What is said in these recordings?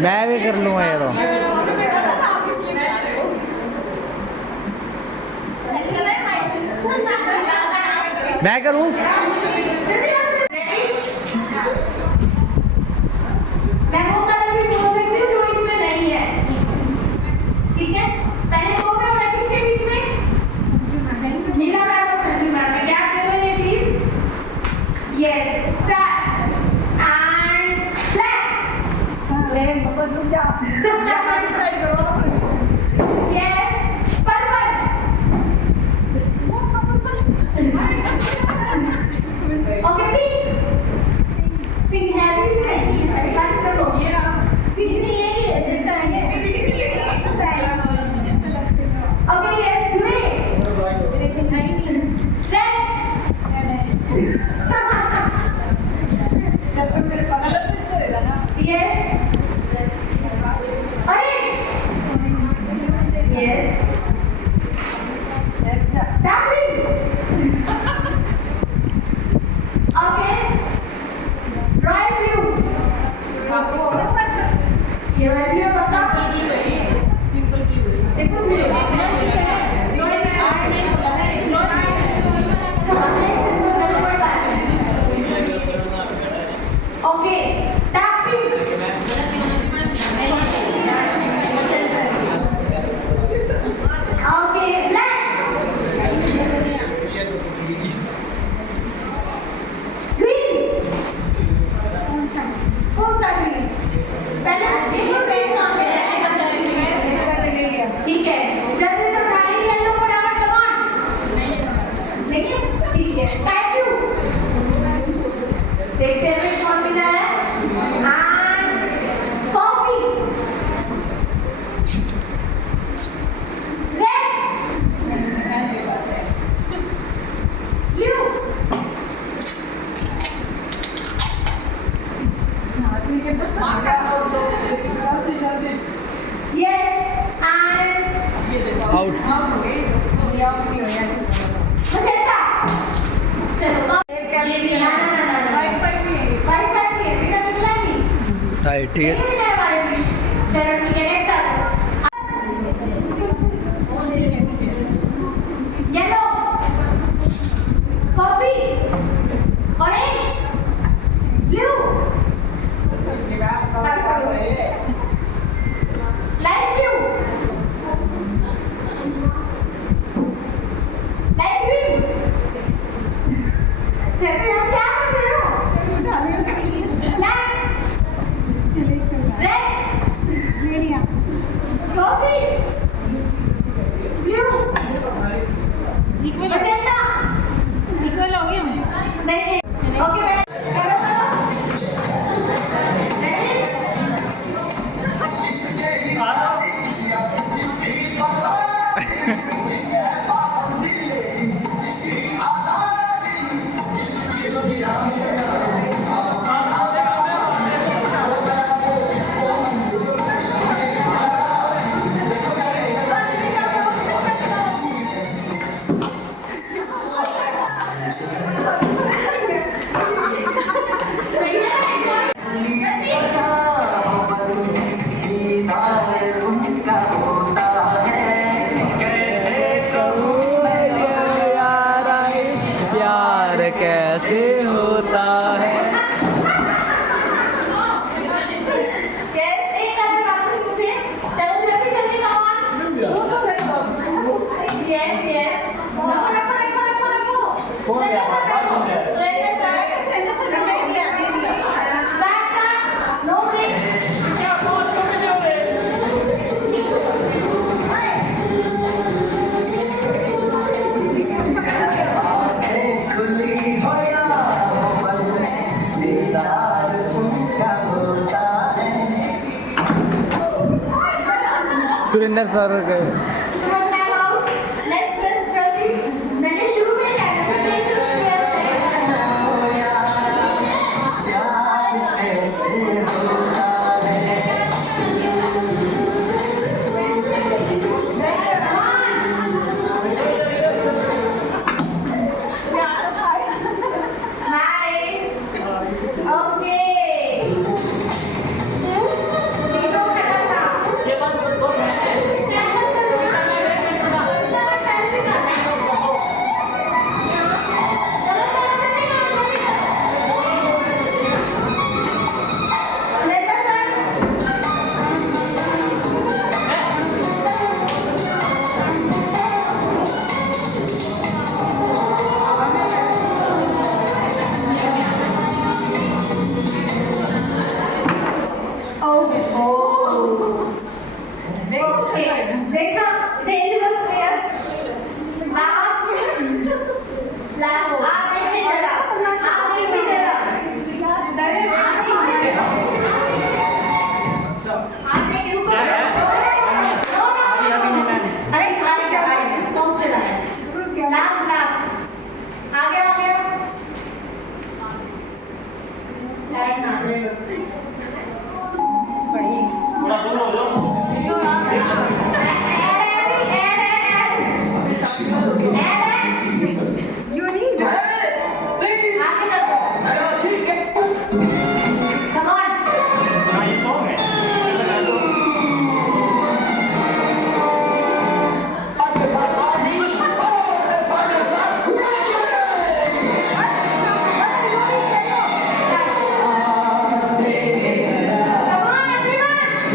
मैं भी कर लूँगा ये तो। मैं करूँ? ठीक है। सुरेंद्र सर गए। मैंने शुरू में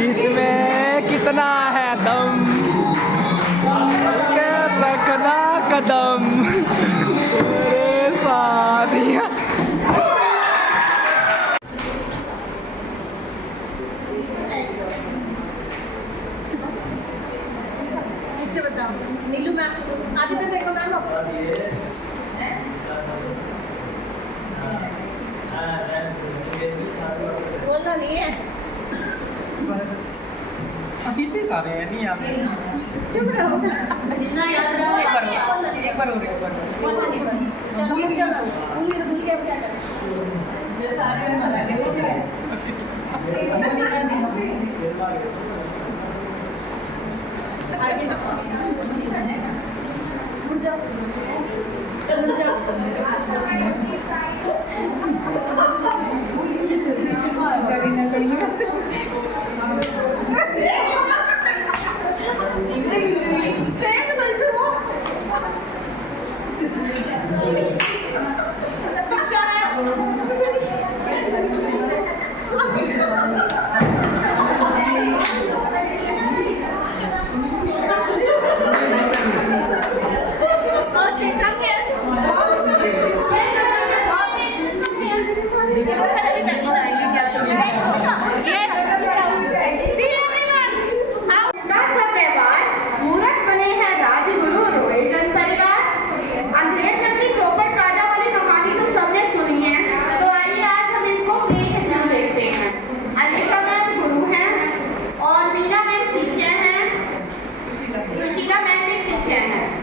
इसमें कितना है दम, के रखना कदम मेरे साथिया। पीछे बताओ नीलू मैम, अभी तो देखो मैम बोलना नहीं है। इतने सारे हैं नहीं याद। चुप रहो इतना याद रहो। एक बार और एक बार। भूल गया क्या करें जो सारे वैसा लगे हो गए। आगे उड़ जाओ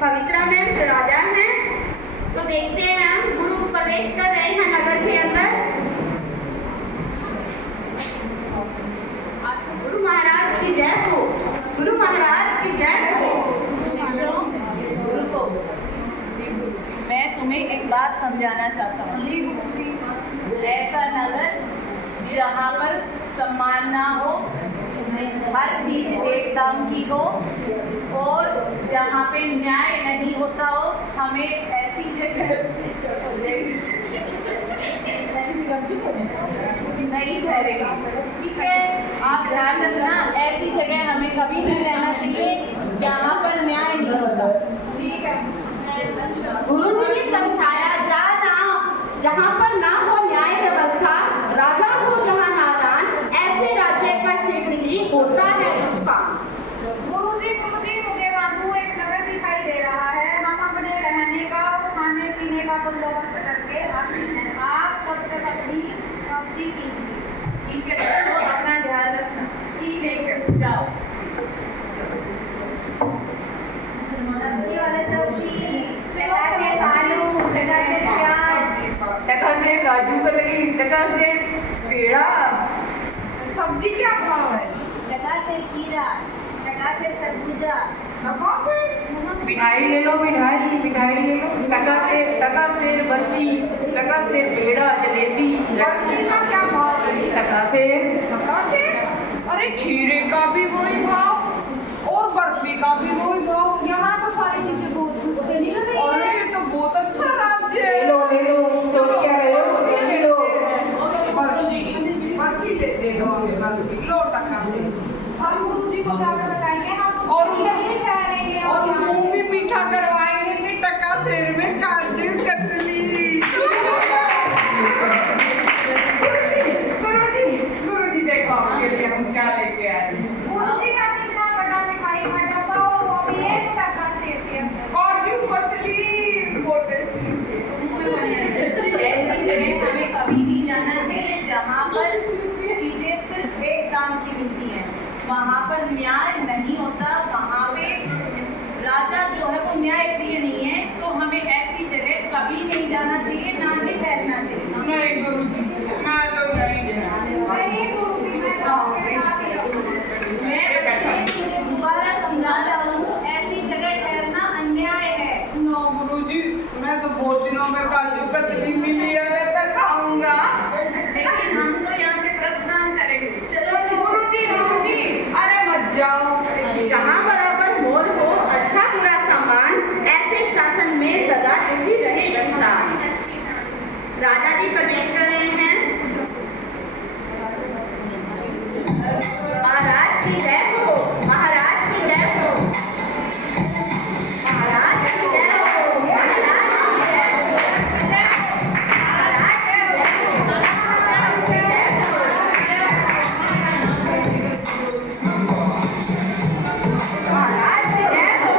पवित्रा मैम राजा हैं। तो देखते हैं गुरु प्रवेश कर रहे हैं नगर के अंदर। गुरु महाराज की जय हो, गुरु महाराज की जय हो। शिष्यों, गुरु को मैं तुम्हें एक बात समझाना चाहता हूँ। ऐसा नगर जहाँ पर सम्मान ना हो, हर चीज एक दाम की हो और जहाँ पे न्याय नहीं होता हो, हमें ऐसी जगह नहीं ठहरेगा। ठीक है, आप ध्यान रखना, ऐसी जगह हमें कभी नहीं रहना चाहिए जहाँ पर न्याय नहीं होता। ठीक है, गुरु जी ने समझाया जहाँ पर ना हो न्याय व्यवस्था, राजा हो जहाँ नादान, ऐसे राज्य का शीघ्र ही होता है नुकसान। गुरुजी मुझे रामू एक नगर दिखाई दे रहा है। हम अपने रहने का और खाने पीने का बंदोबस्त करके आते हैं। आप तब तक अपनी अवधि कीजिए। ठीक है, तो अपना ध्यान रखना। ठीक है, जाओ। काजू कतली, टका से पेड़ा। सब्जी क्या भाव है? टका से खीरा, टका से तरबूजा, टका से मिठाई ले लो, मिठाई मिठाई ले लो। टका से बर्फी, टका से पेड़ा जलेबी। बर्फी का क्या भाव है? टका से टका से? अरे खीरे का भी वही भाव और बर्फी का भी वही भाव। यहाँ तो सारी चीजें बहुत सस्ते मिल रही है। अरे ये तो बहुत अच्छा राज्य ले है। लो ले लो, सोच क्या रहे हो, ले लो। बर्फी दे दो हमें, बर्फी लो टका से। हम गुरुजी को जाकर बताएंगे, हम और उसकी यही ठहरेंगे। और मुंह भी मीठा करवाएंगे कि टका शेर में काजू कतली। गुरुजी देखो आपके लिए हम क्या लेके आए। गुरुजी का कितना बड़ा मिठाई का डब्बा और वो भी 1 टका से के अंदर। काजू कतली बहुत टेस्टी से। ऐसी जगह हमें कभी नहीं जाना चाहिए जहाँ पर चीजें सिर्फ एक दाम की मिलती हैं। वहाँ पर न्याय नहीं होता, वहाँ पे राजा जो है वो न्याय प्रिय नहीं है। तो हमें ऐसी जगह कभी नहीं जाना चाहिए, ना ही ठहरना चाहिए। नहीं गुरुजी, मैं तो यही नहीं गुरुजी, मैं तो आपके साथ ही रहूँगी। मैं बच्चे को दोबारा समझा रहा हूँ, ऐसी जगह ठहरना अन्याय है। नो गुरुजी, मैं तो बहुत दिनों में काजू कतली मिली है, मैं तो खाऊंगा। लेकिन हम तो यहाँ से प्रस्थान करेंगे। चलो गुरुजी गुरुजी, अरे मत जाओ। जहाँ बराबर मोल हो, अच्छा बुरा सामान, ऐसे शासन में सदा टिकी रहे इंसान। राजा जी प्रवेश कर रहे हैं। महाराज की जय हो, महाराज की जय हो, महाराज की जय हो, महाराज की जय हो, महाराज की जय हो, महाराज की जय हो, महाराज की जय हो।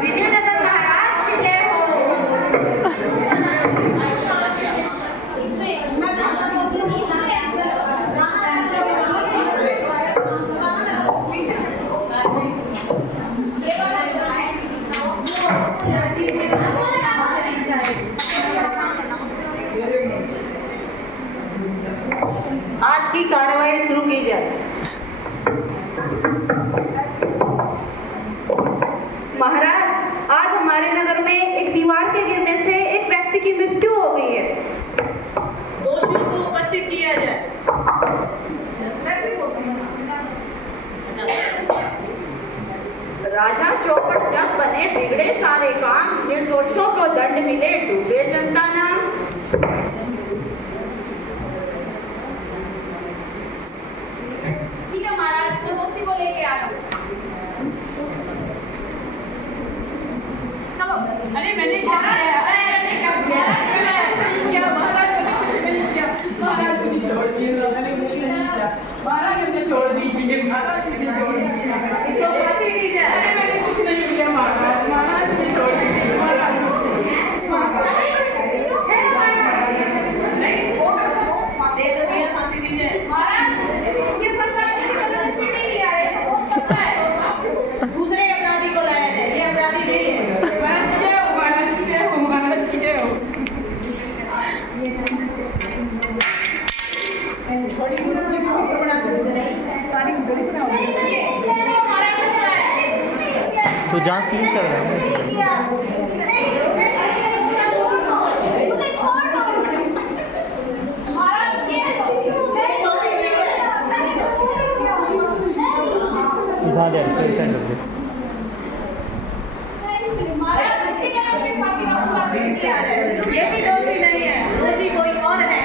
विजयनगर महाराज की जय हो। आज की कार्रवाई शुरू की जाए। महाराज, आज हमारे नगर में एक दीवार के गिरने से एक व्यक्ति की मृत्यु हो गई है। दोषियों को उपस्थित किया जाए। कैसे बोलते हैं? राजा चौपट जब बने बिगड़े सारे काम, निर्दोषों को दंड मिले डूबे जनता नाम। ठीक है महाराज, मैं उसी को लेके आ रहा हूँ। चलो। अरे मैंने क्या किया? अरे मैंने क्या किया? क्या महाराज मैंने कुछ नहीं किया। महाराज मुझे छोड़ दीजिए, मैंने कुछ नहीं किया। महाराज मुझे छोड़ दीजिए, महाराज मुझे छोड़ दीजिए। इसको फांसी दी जाए। अरे मैंने कुछ नहीं किया महाराज, महाराज मुझे छोड़ दीजिए, महाराज। नहीं, ऑर्डर तो बहुत दे दो दिया, फांसी दी जाए। महाराज, ये सरकार किसी को लंच भी नहीं लिया है, तो बहुत पता है। दूसरे अपराधी को लाया जाए, ये अपराधी नहीं है। महाराज की जय हो, महाराज की जय हो, महाराज की जय हो। थोड़ी गुरु की वीडियो बना दो, सारी वीडियो बनाओ। तो जहाँ सीन चल रहा है उठा दे, सेंड कर दे। ये भी दोषी नहीं है, दोषी कोई और है।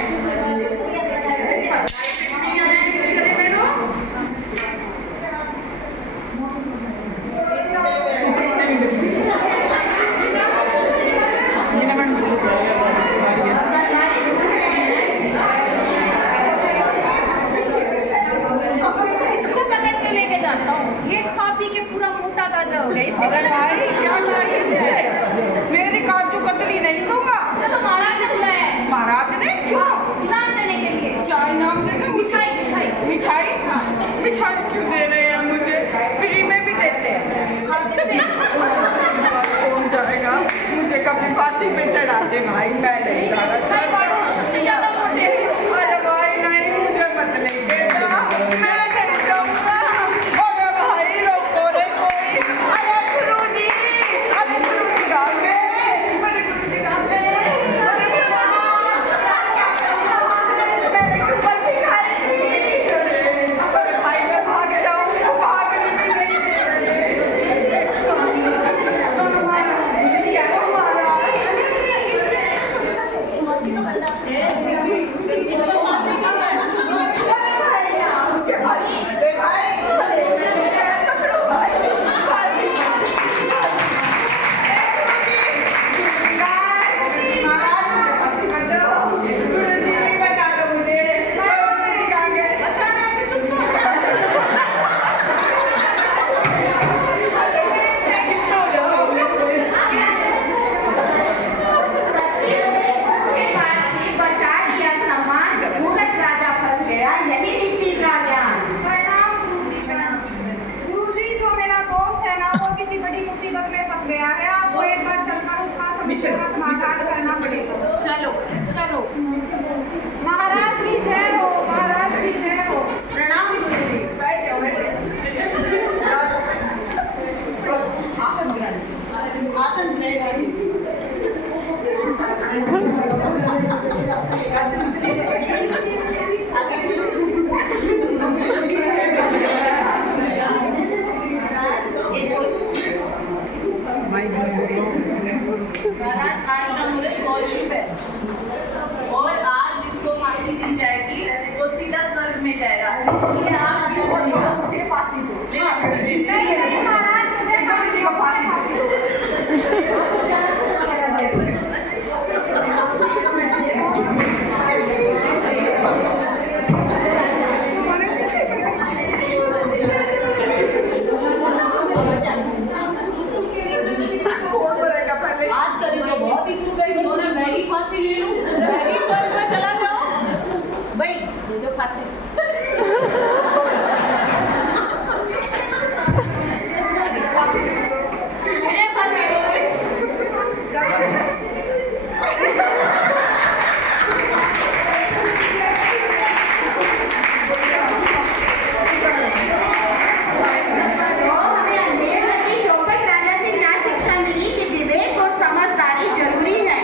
इसको पकड़ के लेके जाता हूँ, ये खा पी के पूरा मुंह फांसी। हमें अजमेर की चौपट राजा से क्या शिक्षा मिली कि विवेक और समझदारी जरूरी है,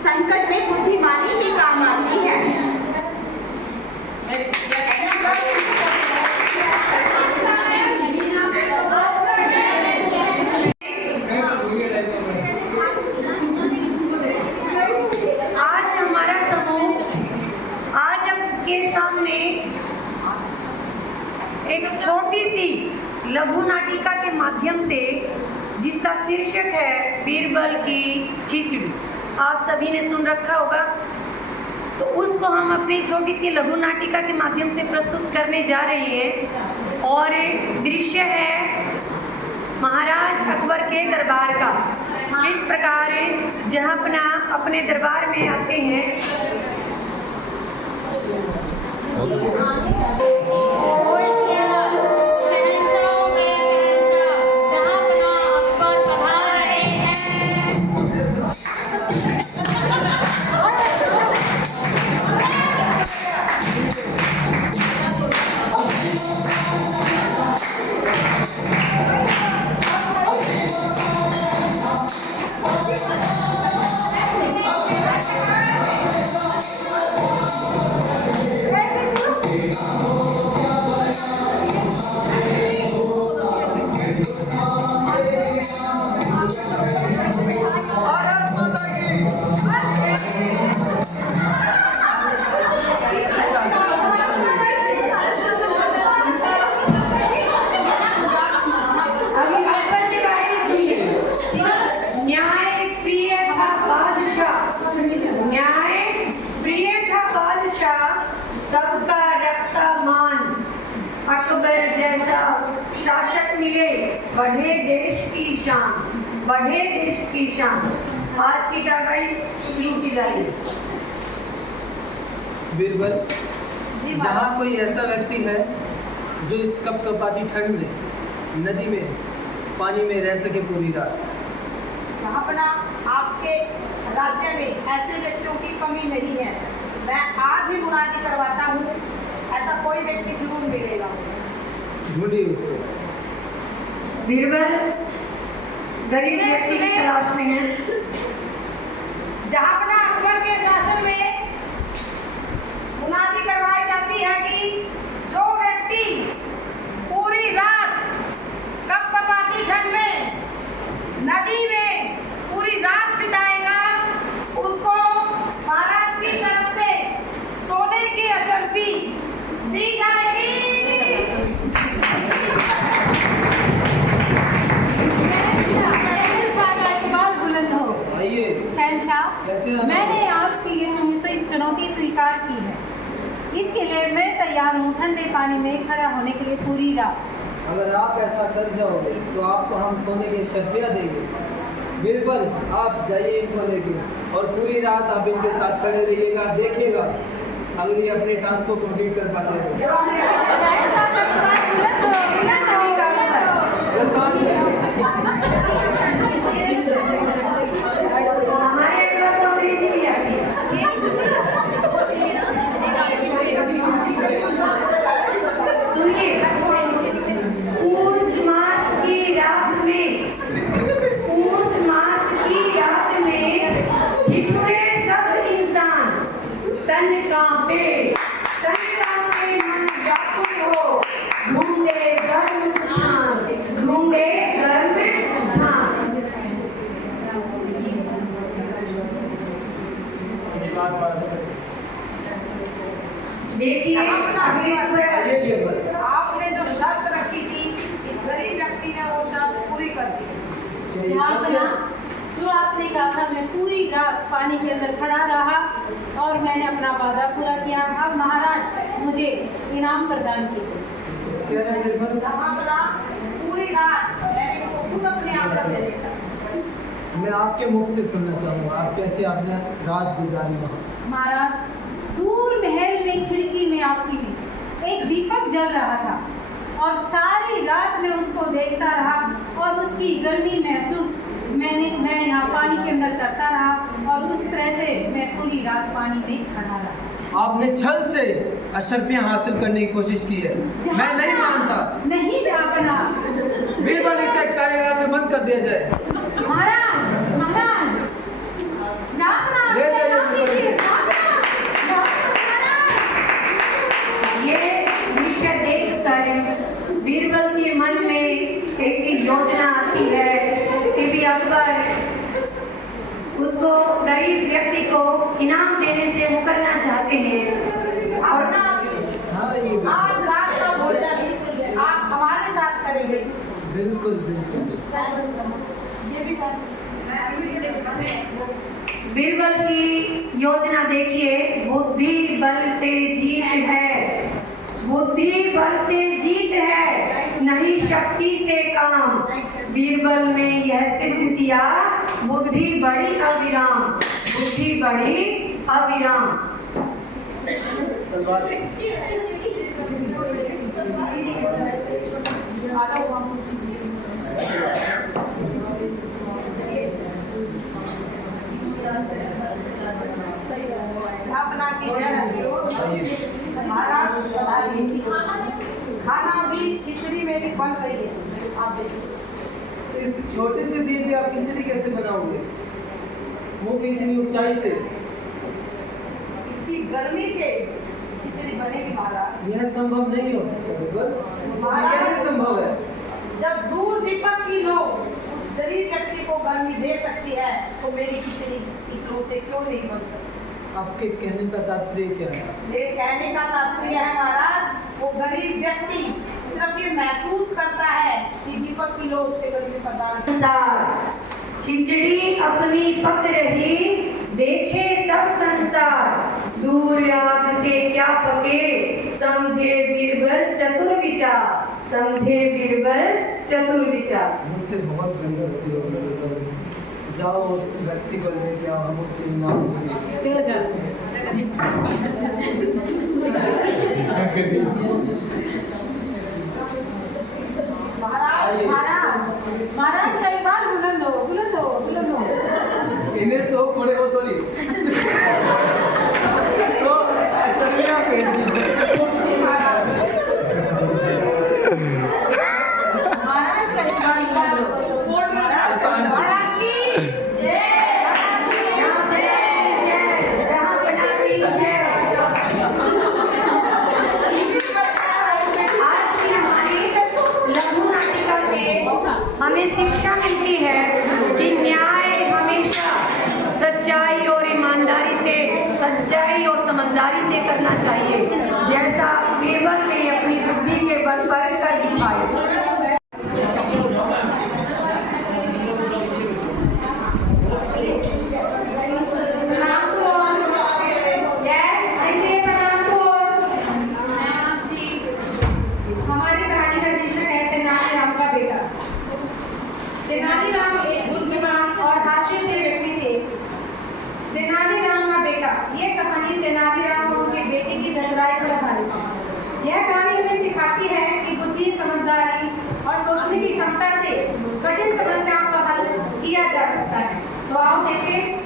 संकट में बुद्धिमानी ही काम आती है। आज हमारा समूह आज आपके सामने एक छोटी सी लघु नाटिका के माध्यम से, जिसका शीर्षक है बीरबल की खिचड़ी, आप सभी ने सुन रखा होगा। तो उसको हम अपनी छोटी सी लघु नाटिका के माध्यम से प्रस्तुत करने जा रहे हैं। और दृश्य है महाराज अकबर के दरबार का, किस प्रकार जहांपना अपने दरबार में आते हैं। सबका रखता मान, अकबर जैसा शासक मिले, बढ़े देश की शान, बढ़े देश की शान। आज की कार्रवाई शुरू की जाएगी। बीरबल, जहाँ कोई ऐसा व्यक्ति है जो इस कपकपाती ठंड में नदी में पानी में रह सके पूरी रात। अपना आपके राज्य में ऐसे व्यक्तियों की कमी नहीं है। मैं आज ही मुनादी करवाता हूँ, ऐसा कोई व्यक्ति जरूर मिलेगा। ढूंढिए उसको। बीरबल गरीब व्यक्ति की तलाश में है। जहाँ अपना अकबर के शासन में मुनादी करवाई जाती है कि जो व्यक्ति पूरी रात कपकपाती ठंड में नदी में पूरी रात बिताएगा, उसको महाराज की तरफ से सोने की अशर्फी दी जाएगी। शहंशाह, मैंने आपकी ये चुनौती स्वीकार की है। इसके लिए मैं तैयार हूँ ठंडे पानी में खड़ा होने के लिए पूरी रात। अगर आप ऐसा कर जाओगे तो आपको हम सोने की शर्फियाँ देंगे। बीरबल, आप जाइए इनको लेके और पूरी रात आप इनके साथ खड़े रहिएगा, देखिएगा अगर ये अपने टास्क को कंप्लीट कर पाते हैं। हमारे अकबर को अंग्रेजी भी आती है। सुनिए, पूस मास की रात में, पूस मास की रात में ठिठुरे सब इंसान, तन कांपे मन व्याकुल हो, ढूंढे गर्म स्थान, ढूंढे गर्म स्थान। देखिए आपने जो शर्त रखी थी, इस गरीब व्यक्ति ने वो शर्त पूरी कर दी। जो आपने कहा था, मैं पूरी रात पानी के अंदर खड़ा रहा और मैंने अपना वादा पूरा किया। अब महाराज मुझे इनाम प्रदान कीजिए। पूरी रात मैं इसको खुद अपने आप रख देता। मैं आपके मुख से सुनना चाहूँगा, आप कैसे आपने रात गुजारी वहाँ। महाराज, दूर महल में खिड़की में आपकी जल रहा था और सारी रात में उसको देखता रहा और उसकी गर्मी महसूस मैं यहाँ पानी के अंदर करता रहा और उस तरह से मैं पूरी रात पानी में खड़ा रहा। आपने छल से अशरफियां हासिल करने की कोशिश की है, मैं नहीं मानता। नहीं जापना। बीरबल इसे कारागार में बंद कर दिया जाए। महाराज महाराज जापना ले जाइए बीरबल को। ये दृश्य देखकर बीरबल के मन में एक योजना आती है कि भी अकबर उसको गरीब व्यक्ति को इनाम देने से मुकरना चाहते हैं और आज रात का भोजन आप हमारे साथ करेंगे। बिल्कुल बिल्कुल। बीरबल की योजना देखिए, बुद्धि बल से जीत है, बुद्धि बल से जीत है, नहीं शक्ति से काम। बीरबल ने यह सिद्ध किया, बुद्धि बड़ी अविराम, बुद्धि बड़ी अविराम। तलवार अपना की महाराज बताइए, खाना भी खिचड़ी मेरी बन रही है। आप देखिए इस छोटे से द्वीप पे आप खिचड़ी कैसे बनाओगे, वो भी इतनी ऊंचाई से? इसकी गर्मी से खिचड़ी बनेगी महाराज। यह संभव नहीं हो सकता बीरबल, ये कैसे संभव है? जब दूर दीपक की लो उस गरीब व्यक्ति को गर्मी दे सकती है तो मेरी खिचड़ी इस लो से क्यों नहीं बन सकती? आपके कहने का तात्पर्य क्या है? मेरे कहने का तात्पर्य है महाराज, वो गरीब व्यक्ति सिर्फ ये महसूस करता है कि दीपक की लो उसके गर्मी पदार्थ। खिचड़ी अपनी पक रही, देखे सब संसार, दूर आग से क्या पके, समझे बीरबल चतुर विचार, समझे बीरबल चतुर विचार। मुझसे बहुत बड़ी गलती हो गई बीरबल, जाओ उस व्यक्ति को लेके आओ, हम उससे इनाम लेंगे। आइए। महाराज कई बार बुलंद हो बुलंद हो बुलंद हो। इन्हें सो खोड़े हो सॉरी तो शर्मिया पेट की महाराज कई बार महाराज की हमें शिक्षा मिलती है कि न्याय हमेशा सच्चाई और ईमानदारी से, सच्चाई और समझदारी से करना चाहिए, जैसा बीरबल ने अपनी बुद्धि के बल पर कर दिखाया। हमारी कहानी का शीर्षक है तेनालीराम का बेटा। तेनालीराम एक बुद्धिमान और हास्यप्रिय व्यक्ति थे। तेनालीराम का बेटा, ये कहानी तेनालीराम और उनके बेटे की चतुराई पर आधारित है। यह कहानी हमें सिखाती है कि बुद्धि, समझदारी और सोचने की क्षमता से कठिन समस्याओं का हल किया जा सकता है। तो आओ देखें।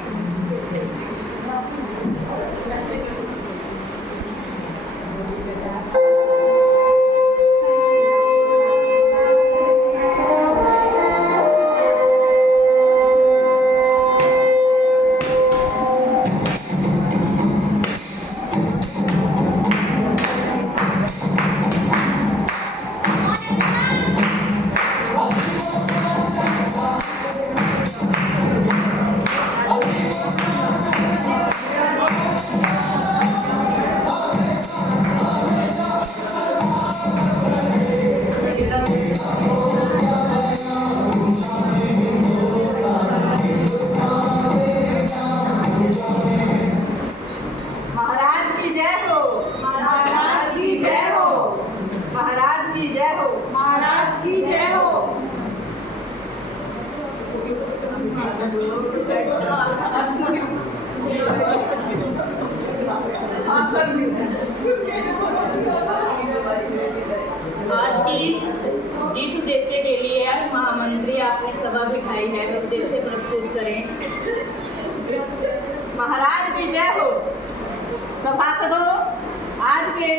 के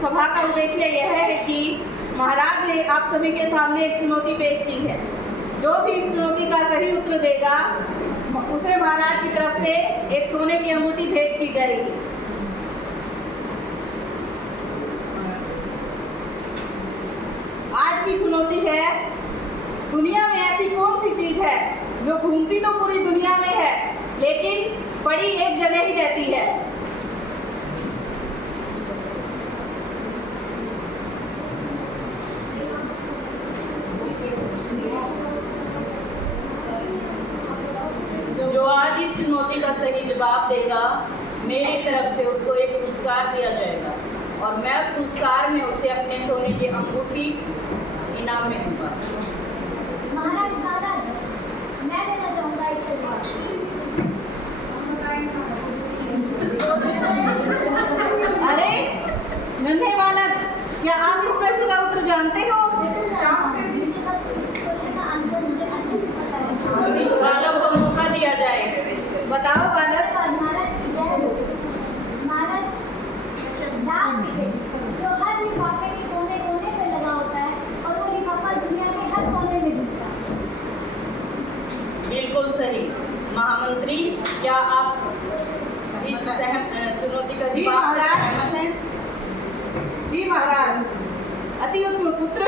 सभा का उद्देश्य यह है कि महाराज ने आप सभी के सामने एक चुनौती पेश की है। जो भी इस चुनौती का सही उत्तर देगा उसे महाराज की तरफ से एक सोने की अंगूठी भेंट की जाएगी। आज की चुनौती है, दुनिया में ऐसी कौन सी चीज है जो घूमती तो पूरी दुनिया में है लेकिन पड़ी एक जगह ही रहती है। जो आज इस चुनौती का सही जवाब देगा मेरी तरफ से उसको एक पुरस्कार दिया जाएगा और मैं पुरस्कार में उसे अपने सोने की अंगूठी इनाम में दूंगा। महाराज मैं देना चाहूँगा इसके जवाब। अरे नन्हे बालक, क्या आप इस प्रश्न का उत्तर जानते हो? इस बालक को मौका दिया जाए। बताओ बालक। जो हर लिफाफे के कोने कोने पे लगा होता है और वो लिफाफा दुनिया के हर कोने में दिखता है। बिल्कुल सही। महामंत्री, क्या आप इस चुनौती का जी जवाब से महाराज। सहमत हैं? जी महाराज, अति उत्तम पुत्र।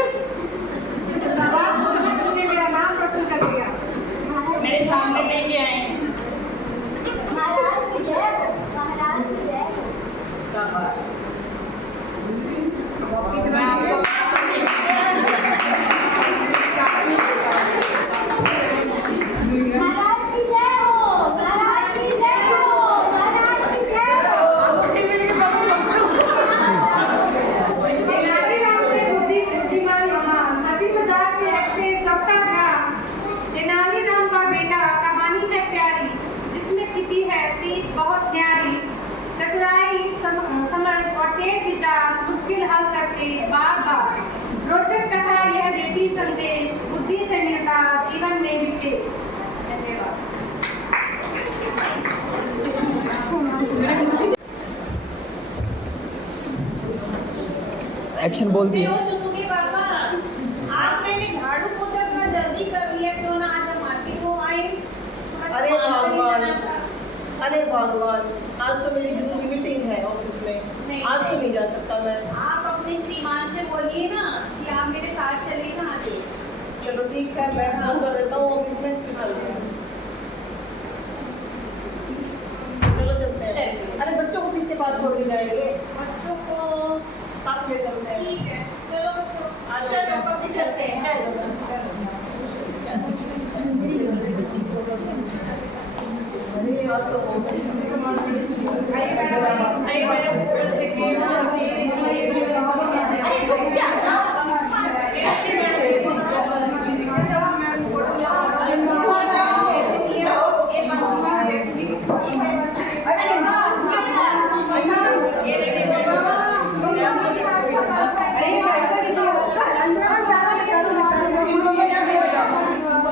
तुमने मेरा नाम रोशन कर दिया। मेरे सामने लेके आए। महाराज की जय हो, महाराज की जय हो। शाबाश। महाराज की जय हो, महाराज की जय हो, महाराज की जय हो। तेनालीराम से बुद्धिमान महान, हंसी मजाक से रखते सबका ध्यान। तेनालीराम का बेटा कहानी है प्यारी, जिसमें छिपी है सीख बहुत न्यारी। चतुराई, समझ और तेज विचार मुश्किल हल करते बार बार। रोचक कथा यह देती संदेश, बुद्धि से मिलता जीवन में विशेष। धन्यवाद। एक्शन बोल दिए। चुनमुखी पापा, आज मैंने झाड़ू पोछा थोड़ा जल्दी कर लिया, क्यों ना आज हम मार्केट हो आए। अरे भगवान, अरे भगवान, आज तो मेरी जरूरी मीटिंग है ऑफिस में, आज तो नहीं जा सकता मैं। आप अपने श्रीमान से बोलिए ना कि आप मेरे साथ चले ना आज। चलो ठीक है, मैं फोन कर देता हूँ ऑफिस में, फिर चलते हैं। चलो चलते हैं। अरे बच्चों को किसके पास छोड़ के जाएंगे? बच्चों को साथ ले चलते हैं। ठीक है, चलो बच्चों। चलो पापा चलते हैं। अरे आज तो आइए मैडम, आइए मैडम, ड्रेस देखिए। अरे रुक जा।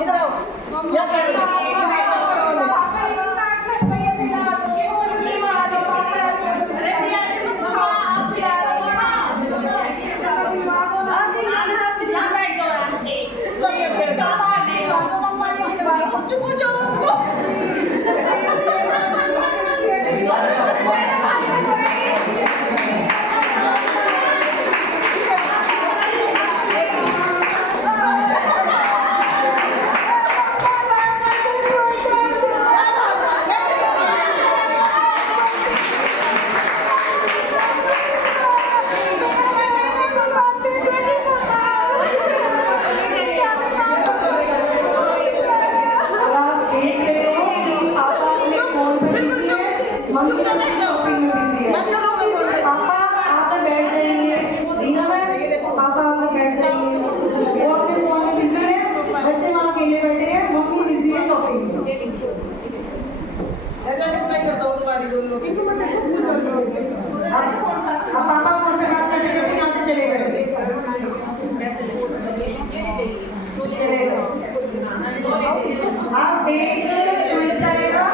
इधर आओ। पापा फोन पे बात करते करते यहाँ से चले गए। चले गए। आप देख ट्विस्ट आएगा,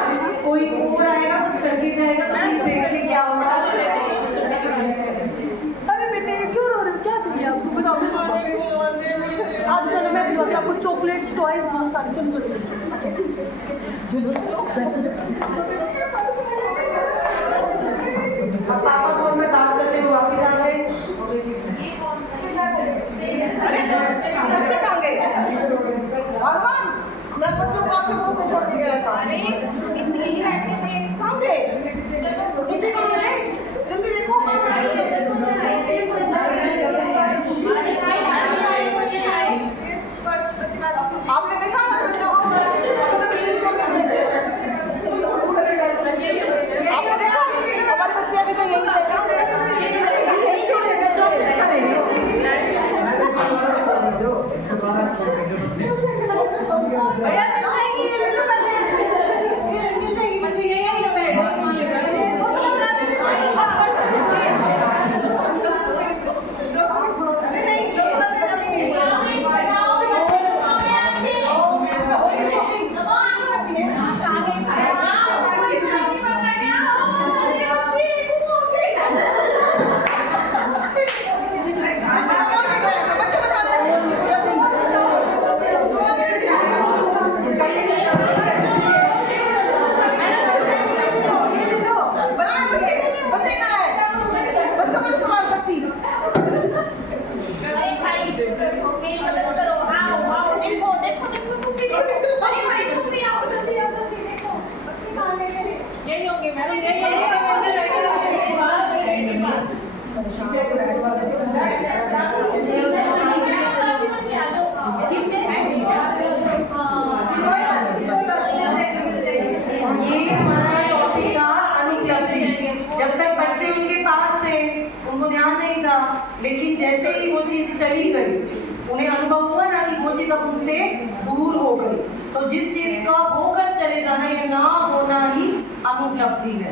कोई और आएगा, कुछ करके जाएगा, तो प्लीज देखिए क्या होगा। चॉकलेट्स टॉयज बहुत सारे। चलो चलो चलो अब पापा फोन में बात करते हुए वापस आ गए। अरे बच्चे कहाँ गए? भगवान, मैं बच्चों को आपके भरोसे छोड़ के गया था। अरे ये तो यही बैठे थे। कहाँ गए? बच्चे कहाँ गए? जल्दी देखो कहाँ गए बच्चे? आपने देखा हमारे बच्चों को? अभी तक यही छोड़ के गए थे। आपने देखा? हमारे बच्चे अभी तो यही थे। कहाँ गए? यही छोड़ के गए। भैया मिल जाएगी, ये ले लो बच्चे। ये मिल जाएगी बच्चे, यही है ये बैग। 200 लगा दीजिए। नहीं, 200 लगा दीजिए। बच्चे कहाँ हैं? बच्चों को नहीं संभाल सकती। अरे भाई मेरी मदद करो। आओ आओ देखो देखो देखो तुम भी देखो। अरे भाई तुम भी आओ जल्दी आओ जल्दी देखो बच्चे कहाँ गए मेरे। यही होंगे मैडम, यही ये हमारा टॉपिक था अनुपलब्धि। जब तक बच्चे उनके पास थे उनको ध्यान नहीं था, लेकिन जैसे ही वो चीज़ चली गई उन्हें अनुभव हुआ ना कि वो चीज़ अब उनसे दूर हो गई। तो जिस चीज़ का होकर चले जाना, ये ना होना ही अनुपलब्धि है।